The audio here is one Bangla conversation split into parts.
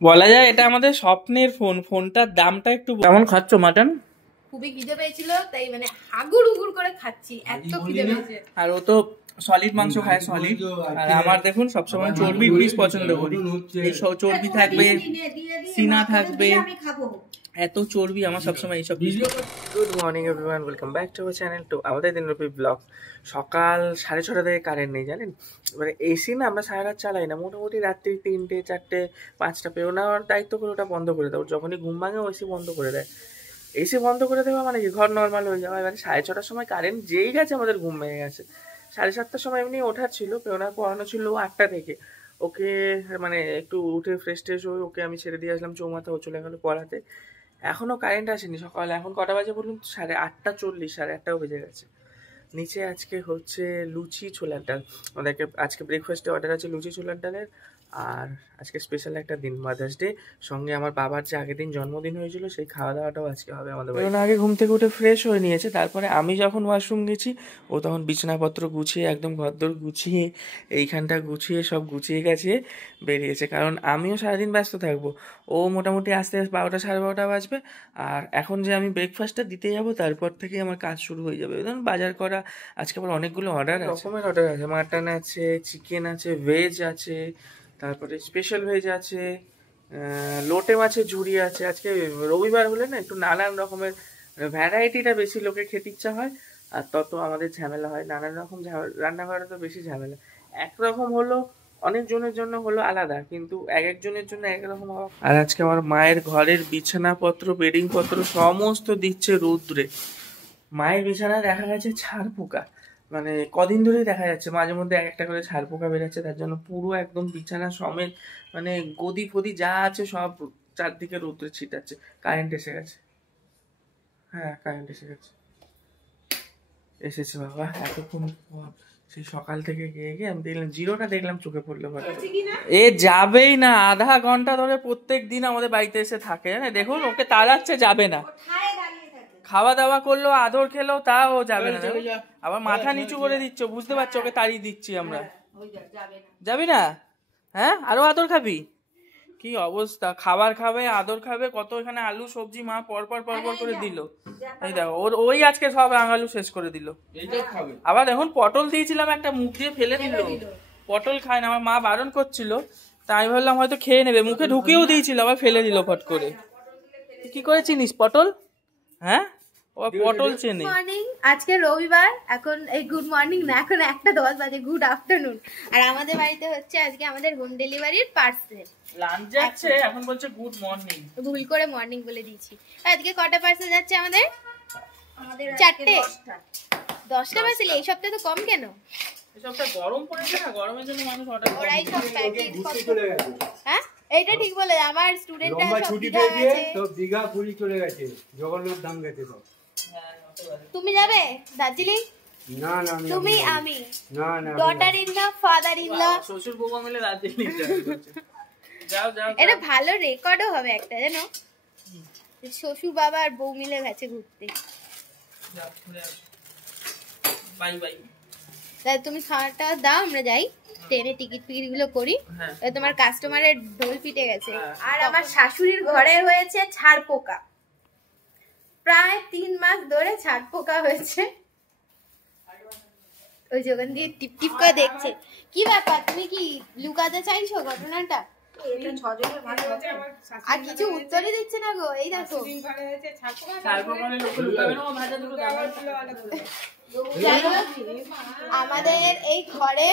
বলা যায় এটা আমাদের স্বপ্নের ফোন। ফোনটার দামটা একটু কেমন খাচ্ছ মাটন? খুবই খিদে পেয়েছিল তাই মানে হাগুর হুগুর করে খাচ্ছি, এত খিদে পেয়েছে। আর ও তো সলিড মাংস খায়, সলিড। আর আমার দেখুন সবসময় চর্বির পিস পছন্দ করি, এই চর্বি থাকবে, সিনা থাকবে, এত চর্বি আমার সবসময় এইসব। Good morning everyone, welcome back to our channel, to আমাদের দিনরূপী ব্লগ। সকাল 6:30 থেকে কারেন্ট নেই জানেন। মানে এসি না আমরা সারা রাত চালাই না, মোটামুটি রাত্রি 3টে 4টে 5টা পেও না, ওর দায়িত্ব করে ওটা বন্ধ করে দেয়। যখনই ঘুম ভাঙে ও এসি বন্ধ করে দেয়। এসি বন্ধ করে দেওয়া মানে কি ঘর নর্মাল হয়ে যাওয়া। এবারে 6:30টার সময় কারেন্ট যেই গেছে আমাদের ঘুম ভেঙে গেছে। 7:30টার সময় এমনি ওঠার ছিল, পেওনার পড়ানো ছিল 8টা থেকে। ওকে মানে একটু উঠে ফ্রেশ ট্রেশ হয়ে ওকে আমি ছেড়ে দিয়ে আসলাম চৌমাথা, ও চলে গেলো পড়াতে। এখনও কারেন্ট আসেনি সকাল, এখন কটা বাজে বলুন? 8:40, 8:30টাও বেজে গেছে। নিচে আজকে হচ্ছে লুচি ছোলার ডাল। আমাদেরকে আজকে ব্রেকফাস্টে অর্ডার আছে লুচি ছোলার ডালের। আর আজকে স্পেশাল একটা দিন, মাদার্স ডে। সঙ্গে আমার বাবার যে আগের দিন জন্মদিন হয়েছিল সেই খাওয়া দাওয়াটাও আজকে হবে আমাদের বাড়িতে। আগে ঘুম থেকে উঠে ফ্রেশ হয়ে নিয়েছে, তারপরে আমি যখন ওয়াশরুম গেছি ও তখন বিছানাপত্র গুছিয়ে একদম ঘরদোর গুছিয়ে এইখানটা গুছিয়ে সব গুছিয়ে গেছে বেরিয়েছে। কারণ আমিও সারাদিন ব্যস্ত থাকবো, ও মোটামুটি আস্তে আস্তে 12টা 12:30 বাজবে। আর এখন যে আমি ব্রেকফাস্টটা দিতে যাবো তারপর থেকেই আমার কাজ শুরু হয়ে যাবে। ধরুন বাজার করা, আজকে আবার অনেকগুলো অর্ডার আছে, রকমের অর্ডার আছে। মাটন আছে, চিকেন আছে, ভেজ আছে, তারপরে স্পেশাল ভেজ আছে, লোটে মাছের ঝুড়ি আছে। আজকে রবিবার হলে না একটু নানান রকমের ভ্যারাইটিটা বেশি লোকে খেতে ইচ্ছা হয়, আর তত আমাদের ঝামেলা হয়। নানান রকম রান্না করা তো বেশি ঝামেলা। একরকম হলো অনেকজনের জন্য হলো আলাদা, কিন্তু এক একজনের জন্য একরকম হওয়া। আর আজকে আমার মায়ের ঘরের বিছানাপত্র, বেডিং পত্র সমস্ত দিচ্ছে রৌদ্রে। মায়ের বিছানায় দেখা গেছে ছাড় পোকা, মানে কদিন ধরেই দেখা যাচ্ছে মাঝে মধ্যে এক একটা করে ছাড় পোকা বেরোচ্ছে। তার জন্য পুরো একদম বিছানা সমেত মানে গদি ফদি যা আছে সব চারদিকে রৌদ্রে ছিটাচ্ছে। কারেন্ট এসে গেছে, হ্যাঁ কারেন্ট এসে গেছে, এসেছে বাবা। এতক্ষণ সেই সকাল থেকে গিয়ে গিয়ে আমি দেখলাম জিরোটা, দেখলাম চোখে পড়লো। এ যাবেই না, আধা ঘন্টা ধরে প্রত্যেক দিন আমাদের বাড়িতে এসে থাকে। দেখুন ওকে তাড়াচ্ছে, যাবে না। খাওয়া দাওয়া করলো, আদর খেলো, তাও যাবে না। আবার মাথা নিচু করে দিচ্ছ, বুঝতে পারছো ওকে তাড়িয়ে দিচ্ছি আমরা। যাবি না? হ্যাঁ, আরো আদর খাবি? কি অবস্থা, খাবার খাবে, আদর খাবে, কত এখানে আলু সবজি মা পরপর করে দিল। এই দেখো ওই আজকে সব আলু শেষ করে দিল। আবার এখন পটল দিয়েছিলাম একটা, মুখ দিয়ে ফেলে দিল। পটল খায় না, আমার মা বারণ করছিল, তাই ভাবলাম হয়তো খেয়ে নেবে, মুখে ঢুকিয়েও দিয়েছিল, আবার ফেলে দিল ফট করে। কি করে চিনিস পটল? হ্যাঁ, ও পটল চেনে। মর্নিং, আজকে রবিবার। এখন এই গুড মর্নিং না, এখন 1:10 বাজে, গুড আফটারনুন। আর আমাদের বাড়িতে হচ্ছে আজকে আমাদের হোম ডেলিভারির পার্সেল। লাঞ্চ যাচ্ছে, এখন বলছে গুড মর্নিং, ভুল করে মর্নিং বলে দিয়েছি। আজকে কটা পার্সেল যাচ্ছে আমাদের? 4টে। 10টা পার্সেল এই সপ্তাহে তো কম কেন? এই সপ্তাহে গরম পড়েছে না, গরমের জন্য মানুষ অর্ডার করে। ওরাই সব প্যাকেট চলে গেছে। হ্যাঁ এইটা ঠিক বলে, আমার স্টুডেন্টরা সব ছুটি পেয়ে গিয়ে সব দীঘা পুরী চলে গেছে, জগন্নাথ ধাম গেছে সব। তুমি যাবে দার্জিলিং? না না তুমি আমি না না, daughter in the father in the, শ্বশুর বৌমা মিলে দার্জিলিং যাবে। যাও যাও, এটা ভালো রেকর্ডও হবে একটা, জানো? শ্বশুর বাবা আর বউ মিলে গেছে ঘুরতে। যাও ঘুরে আসো, বাই বাই। তাহলে তুমি খাওয়াটা দাও, আমরা যাই ট্রেনে টিকিট গুলো করি। তোমার কাস্টমারের ঢোল পিটে গেছে। আর আমার শাশুড়ির ঘরে হয়েছে ছাড় পোকা, প্রায় 3 মাস ধরে ছাড় পোকা হয়েছে। ওই যোগান দিয়ে টিপ টিপ করে দেখছে। কি ব্যাপার, তুমি কি লুকাতে চাইছো ঘটনাটা? আর কিছু উত্তরই দিচ্ছে না গো। এই দেখো আমাদের এই ঘরে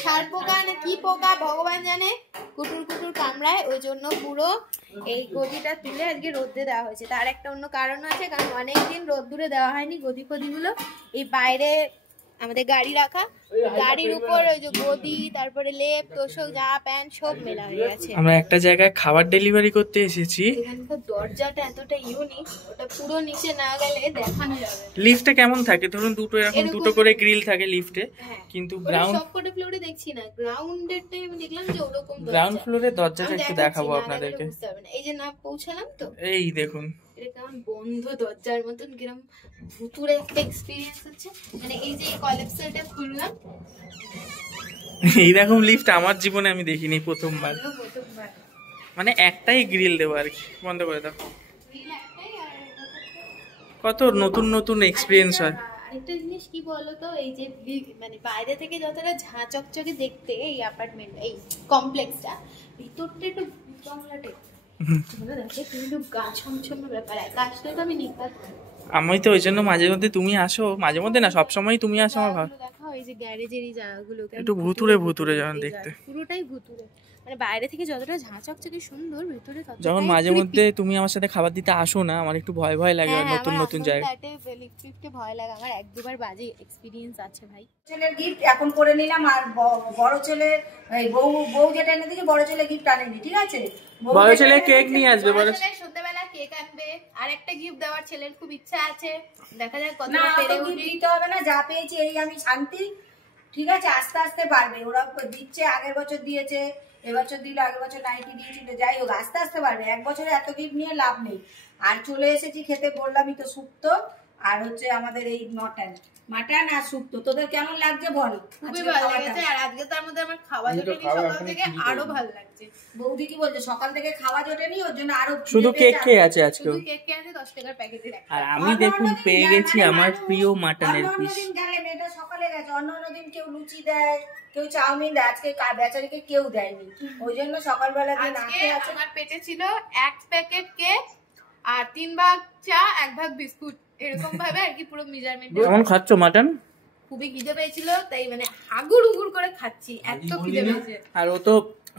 ছাড় পোকা না কি পোকা ভগবান জানে, কুটুর কুটুর কামড়ায়। ওই জন্য পুরো এই গদিটা তুলে আজকে রোদ্রে দেওয়া হয়েছে। তার একটা অন্য কারণ আছে, কারণ অনেকদিন রোদ্দুরে দেওয়া হয়নি গদি ফদিগুলো। এই বাইরে আমাদের গাড়ি রাখা, গাড়ির উপর ওই যে গদি, তারপরে লেপ তোষক জামা প্যান্ট সব মেলা হয়ে গেছে। আমরা একটা জায়গায় খাবার ডেলিভারি করতে এসেছি। এখানকার দরজাটা এতটা ইউনিক, ওটা পুরো নিচে না গেলে দেখানো যাবে। লিফটে কেমন থাকে ধরুন দুটো, এরকম দুটো করে গ্রিল থাকে লিফটে, কিন্তু গ্রাউন্ড সবকটা ফ্লোরে দেখছি না, গ্রাউন্ডেরটাই আমি দেখলাম যে ওরকম গ্রাউন্ড ফ্লোরের দরজাটা একটু দেখাবো আপনাদেরকে। এই যে না পৌঁছালাম তো, এই দেখুন এটা কেমন বন্ধ দরজার মতন, কিরকম ভুতুরে একটা এক্সপেরিয়েন্স হচ্ছে। মানে এই যে কলেপসারটা খুললাম, এইরকম লিফট আমার জীবনে আমি দেখিনি, প্রথমবার। মানে একটাই গ্রিল দেবো আর কি, বন্ধ করে দাও। কত নতুন নতুন এক্সপিরিয়েন্স হয়। আরেকটা জিনিস কি বলতো, এই যে মানে বাইরে থেকে যতটা ঝাঁ চকচকে দেখতে এই অ্যাপার্টমেন্ট এই কমপ্লেক্সটা, ভিতরটা একটু জঙ্গলাটে একটু গাছ ছমছম ব্যাপার। একা আসলে তো আমি নিকাল। আমি তো ওই জন্য মাঝে মধ্যে তুমি আসো, মাঝে মধ্যে না সবসময় তুমি আসো আমার ভালো। দেখো এই যে গ্যারেজের এই জায়গাগুলো একটু ভুতুরে ভুতুরে যেমন দেখতে, পুরোটাই ভুতুরে। মানে বাইরে থেকে যতটা ঝাঁ চকচকে সুন্দর, ভিতরে ততটাই যখন মাঝে মধ্যে তুমি আমার সাথে খাবার দিতে আসো না, আমার একটু ভয় ভয় লাগে নতুন নতুন জায়গা। লিফটে ভয় লাগে আমার, এক দুবার বাজে এক্সপেরিয়েন্স আছে ভাই। ছেলের গিফট এখন করে নিলাম, আর বড় ছেলে এই বউ যেটা এনে দিয়েছে, বড় ছেলে গিফট আনেনি, ঠিক আছে? বড় ছেলে কেক নিয়ে আসবে, বড় ছেলে সন্ধ্যাবেলা কেক আনবে, আর একটা গিফট দেওয়ার ছেলের খুব ইচ্ছা আছে, দেখা যাক কতটা পেরে উঠি। দিতে হবে না, যা পেয়েছি এই আমি শান্তি, ঠিক আছে? আস্তে আস্তে বাড়বে, ওরা দিচ্ছে, আগের বছর দিয়েছে, এবছর দিল, আগের বছর নাইটি দিয়েছিল, যাই হোক আস্তে আস্তে বাড়বে। এক বছরে এত গিফট নিয়ে লাভ নেই। আর চলে এসেছি খেতে, বললামই তো শুক্তো আর হচ্ছে আমাদের এই মাটন আর শুক্তো। তোদের কেমন লাগছে বল? খুবই ভালো লাগছে, আর আজকে তার মধ্যে আমার খাওয়া জোটেনি, সকাল থেকে আরো ভালো লাগছে। বৌদি কি বলছে, সকাল থেকে খাওয়া জোটেনি, ওর জন্য আরো শুধু কেক খেয়ে আছে আজকে। শুধু কেক খেয়ে আছে 10 টাকার প্যাকেটে। আর আমি দেখুন পেয়ে গেছি আমার প্রিয় মাটনের পিস। অন্যদিন গেলে মেয়েটা সকালে গেছে, অন্য দিন কেউ লুচি দেয়, কেউ চাউমিন দেয়, আজকে বেচারিকে কেউ দেয়নি, ওই জন্য সকালবেলা দিন আছে। আমার পেটে ছিল 1 প্যাকেট কেক আর 3 ভাগ চা, 1 ভাগ বিস্কুট, এরকম ভাবে আর কি পুরো মেজারমেন্ট। কেমন খাচ্ছো মাটন? খুবই খিদে পেয়েছিল, তাই মানে হাগুর হুগুর করে খাচ্ছি, এত খিদে পেয়েছে। আর ও তো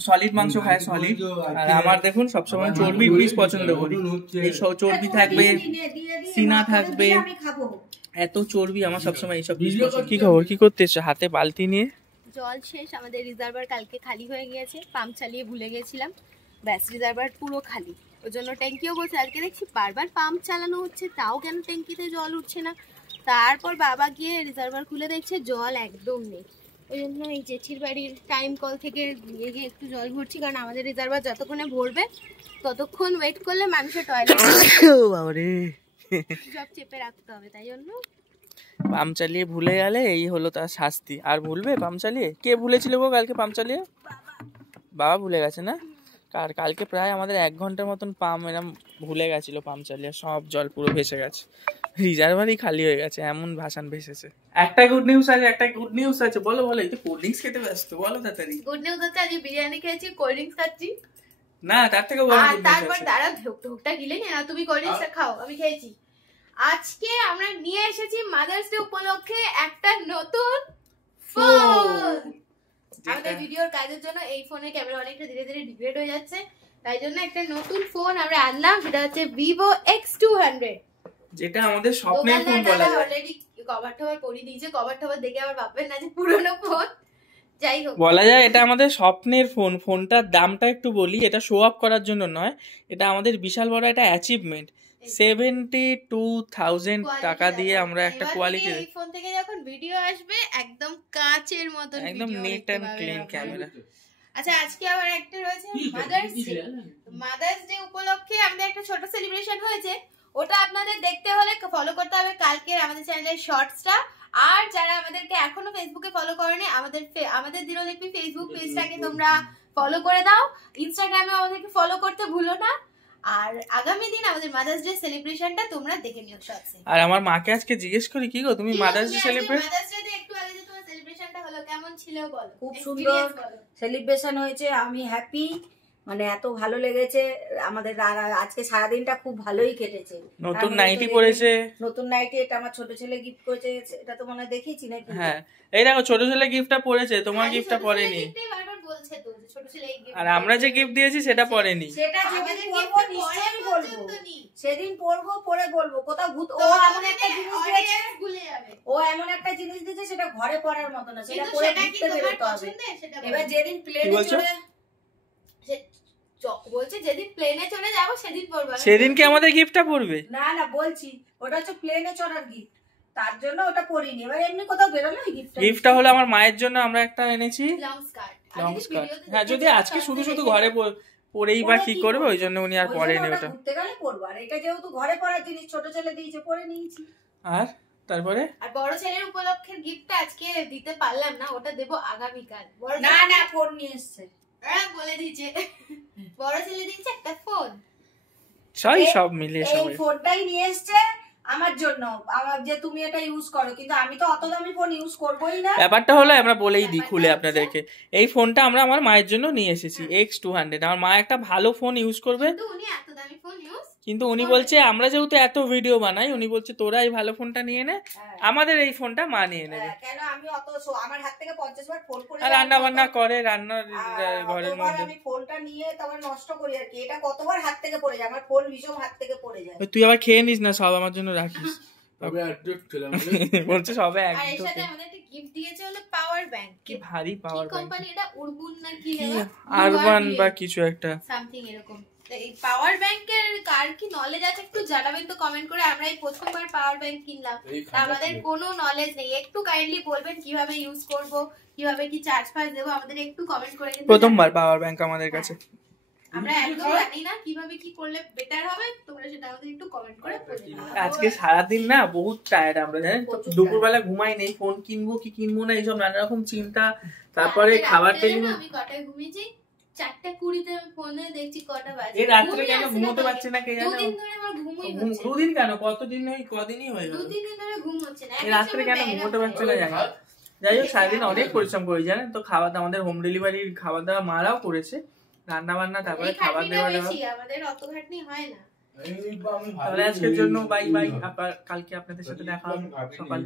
সলিড মাংস খায়, সলিড। আর আমার দেখুন সবসময় চর্বির পিস পছন্দ করি, এই চর্বি থাকবে, সিনা থাকবে, এত চর্বি আমার সবসময় এইসব পিস পছন্দ। কি খবর, কি করতে এসছো হাতে বালতি নিয়ে? জল শেষ, আমাদের রিজার্ভার কালকে খালি হয়ে গিয়েছে, পাম্প চালিয়ে ভুলে গেছিলাম, ব্যাস রিজার্ভার পুরো খালি। ওই জন্য ট্যাঙ্কিও বলছে, আজকে দেখছি বারবার পাম্প চালানো হচ্ছে, তাও কেন ট্যাঙ্কিতে জল উঠছে না। তারপর বাবা গিয়ে রিজার্ভার খুলে দেখছে জল একদম নেই। ওই জন্য এই জেঠির বাড়ির টাইম কল থেকে গিয়ে গিয়ে একটু জল ভরছি, কারণ আমাদের রিজার্ভার যতক্ষণে ভরবে ততক্ষণ ওয়েট করলে মানুষের টয়লেট সব চেপে রাখতে হবে, তাই জন্য পাম্প চালিয়ে ভুলে গেলে এই হলো তার শাস্তি। আর ভুলবে পাম্প চালিয়ে? কে ভুলেছিল গো কালকে পাম্প চালিয়ে? বাবা ভুলে গেছে না? কালকে প্রায় আমাদের 1 ঘন্টার মতন পাম্প এরম ভুলে গেছিল, পাম্প চালিয়ে সব জল পুরো ভেসে গেছে, রিজার্ভারই খালি হয়ে গেছে, এমন ভাসান ভেসেছে। একটা গুড নিউজ আছে, একটা গুড নিউজ আছে, বলো বলো। এই তো কোল্ড ড্রিঙ্কস খেতে ব্যস্ত, বলো তাড়াতাড়ি। গুড নিউজ হচ্ছে আজকে বিরিয়ানি খেয়েছি, কোল্ড ড্রিঙ্কস খাচ্ছি। না তার থেকে বড় গুড নিউজ তারপর আছে। দাঁড়া, ঢোকটা গিলে না, তুমি কোল্ড ড্রিঙ্কসটা খাও, আমি খেয়েছি। আজকে আমরা নিয়ে এসেছি মাদার্স ডে উপলক্ষে একটা নতুন ফোন। আমাদের ভিডিওর কাজের জন্য এই ফোনের ক্যামেরা অনেকটা ধীরে ধীরে ডিগ্রেড হয়ে যাচ্ছে, তাই জন্য একটা নতুন ফোন আমরা আনলাম, সেটা হচ্ছে Vivo X200, যেটা আমাদের স্বপ্নের ফোন বলা যায়। অলরেডি কভার টভার পরিয়ে দিয়েছে, কভার টভার দেখে আবার ভাববেন না যে পুরনো ফোন। যাই হোক, বলা যায় এটা আমাদের স্বপ্নের ফোন। ফোনটার দামটা একটু বলি, এটা শো অফ করার জন্য নয়, এটা আমাদের বিশাল বড় একটা অ্যাচিভমেন্ট। 72,000 টাকা দিয়ে আমরা একটা কোয়ালিটি। এই ফোন থেকে যখন ভিডিও আসবে একদম কাঁচের মতন, একদম নিট এন্ড ক্লিন ক্যামেরা। আচ্ছা, আজকে আবার একটা রয়েছে মাদার্স ডে উপলক্ষে আমাদের একটা ছোট সেলিব্রেশন হয়েছে, ওটা আপনাদের দেখতে হলে ফলো করতে হবে কালকে আমাদের চ্যানেলের শর্টসটা। আর যারা আমাদেরকে এখনো ফেসবুকে ফলো করেনি, আমাদের দিনলিপি ফেসবুক পেজটাকে তোমরা ফলো করে দাও, ইনস্টাগ্রামে আমাদেরকে ফলো করতে ভুলো না। আর আগামী দিন আমাদের মাদার্স ডে সেলিব্রেশনটা তোমরা দেখে নিও শর্টসে। আর আমার মাকে আজকে জিজ্ঞেস করি, কি গো তুমি mother's day celebrate? Mother's day একটু আগে যে তোমার সেলিব্রেশনটা হলো কেমন ছিল বলো? খুব সুন্দর সেলিব্রেশন হয়েছে, আমি হ্যাপি, মানে এত ভালো লেগেছে আমাদের। আজকে সারাদিনটা খুব ভালোই কেটেছে। নতুন নাইটি পরেছে, নতুন নাইটি, এটা আমার ছোট ছেলে গিফট করেছে, এটা তো মনে দেখিয়েছি নাকি? হ্যাঁ এই দেখো ছোট ছেলে গিফটটা পরেছে, তোমার গিফটটা পরেনি। আর আমরা যে গিফট দিয়েছি সেটা পরেনি। সেটা যেদিন পরবো নিশ্চয়ই বলবো, সেদিন পরবো, পরে বলবো। কোথাও ভূত, ও এমন একটা জিনিস দিয়েছে, ও এমন একটা জিনিস দিয়েছে সেটা ঘরে পরার মতো না, সেটা পরে ঘুরতে বেরোতে হবে। এবার যেদিন প্লেনে চড়ে, বলছে যেদিন প্লেনে চলে যাবো সেদিন পরবো, সেদিন কি আমাদের গিফটটা পরবে? না না বলছি, ওটা হচ্ছে প্লেনে চড়ার গিফট, তার জন্য ওটা পরিনি। এবার এমনি কোথাও বেরোলে গিফটটা হলো আমার মায়ের জন্য, আমরা একটা এনেছি লং স্কার্ট। হ্যাঁ, যদি আজকে শুধু শুধু ঘরে পরেই বা কি করবে, ওই জন্য উনি আর পরেনি ওটা। ঘুরতে গেলে পরবো, আর এটা যেহেতু ঘরে পরার জিনিস, ছোট ছেলে দিয়েছে, পরে নিয়েছি। আর তারপরে আর বড় ছেলের উপলক্ষের গিফটটা আজকে দিতে পারলাম না, ওটা দেবো আগামীকাল। না না ফোন নিয়ে এসছে, বলে দিচ্ছে বড় ছেলে দিচ্ছে একটা ফোন, সব মিলিয়ে এই সবাই ফোনটাই নিয়ে এসছে আমার জন্য, আমার যে তুমি এটা ইউজ করো, কিন্তু আমি তো অত দামি ফোন ইউজ করবোই না। ব্যাপারটা হলো আমরা বলেই দিই খুলে আপনাদেরকে, এই ফোনটা আমরা আমার মায়ের জন্য নিয়ে এসেছি X200। আমার মা একটা ভালো ফোন ইউজ করবে, কিন্তু উনি এত দামি ফোন ইউজ কিন্তু উনি বলছে আমরা যেহেতু এত ভিডিও বানাই, উনি বলছে তোরা এই ভালো ফোনটা নিয়ে নে, আমাদের এই ফোনটা মা নিয়ে নেবে। কেন আমি অত আমার হাত থেকে 50 বার ফোন করে আর রান্না বান্না করে, রান্নার ঘরের মধ্যে আমি ফোনটা নিয়ে তারপর নষ্ট করি আর কি, এটা কতবার হাত থেকে পড়ে যায়, আমার ফোন ভীষণ হাত থেকে পড়ে যায়। তুই আবার খেয়ে নিস না, সব আমার জন্য রাখিস। বলছে সবে আর এর সাথে আমাদের একটা গিফট দিয়েছে হলো পাওয়ার ব্যাংক। কি ভারী পাওয়ার ব্যাংক, কোম্পানি এটা উরবুন না কি আরবান বা কিছু একটা সামথিং এরকম। এই পাওয়ার ব্যাংকের কার কি নলেজ আছে একটু জানাবেন তো কমেন্ট করে। আমরা এই প্রথমবার পাওয়ার ব্যাংক কিনলাম, আমাদের কোনো নলেজ নেই, একটু কাইন্ডলি বলবেন কিভাবে ইউজ করব, কিভাবে কি চার্জ ফার্জ দেবো, আমাদের একটু কমেন্ট করে দিন। প্রথমবার পাওয়ার ব্যাংক আমাদের কাছে, আমরা একদম জানি না কিভাবে কি করলে বেটার হবে, তোমরা সেটা আমাদের একটু কমেন্ট করে বলে দিও। আজকে সারাদিন না বহুত টায়ার্ড আমরা, জানেন তো, দুপুরবেলা ঘুমাই নেই, ফোন কিনবো কি কিনবো না এইসব নানা রকম চিন্তা, তারপরে খাবার টেবিল। আমি কটায় ঘুমিয়েছি, 4:20 আমি ফোনে দেখছি কটা বাজে। এই রাত্রে কেন ঘুমোতে পারছি না কে জানে, দুদিন ধরে আমার ঘুমই হচ্ছে। দুদিন কেন, কদিনই হয়ে গেল, 2-3 দিন ধরে ঘুম হচ্ছে না। এই রাত্রে কেন ঘুমোতে পারছি না জানি। যাই হোক সারাদিন অনেক পরিশ্রম করি জানেন তো, খাবার দাওয়া আমাদের হোম ডেলিভারির খাবার দাওয়া মারাও করেছে, রান্না বান্না, তারপরে খাবার দেওয়া, আমাদের অত খাটনি হয় না। তাহলে আজকের জন্য বাই বাই, আবার কালকে আপনাদের সাথে দেখা হবে সকালে।